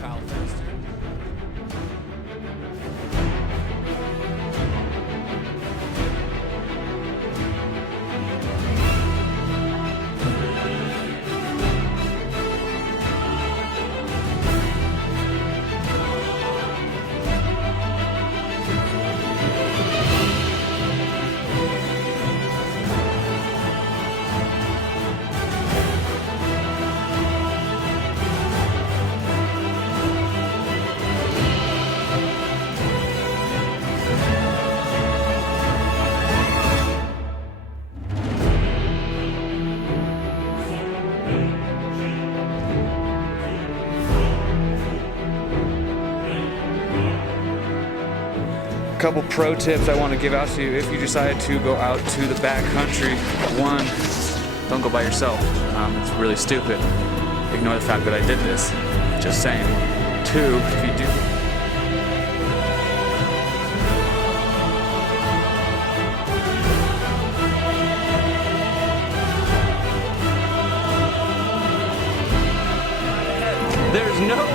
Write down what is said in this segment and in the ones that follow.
Kyle Fenster. Couple pro tips I want to give out to you if you decide to go out to the backcountry. One, don't go by yourself. It's really stupid. Ignore the fact that I did this. Just saying. Two, if you do. There's no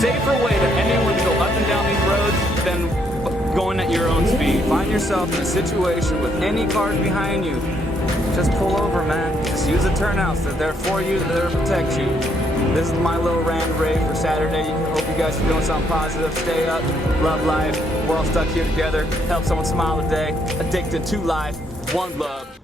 safer way to anyone to go up and down these roads than going at your own speed. Find yourself in a situation with any cars behind you. Just pull over, man. Just use the turnouts. They're there for you. They're there to protect you. This is my little rant rave for Saturday. Hope you guys are doing something positive. Stay up. Love life. We're all stuck here together. Help someone smile today. Addicted to life. One love.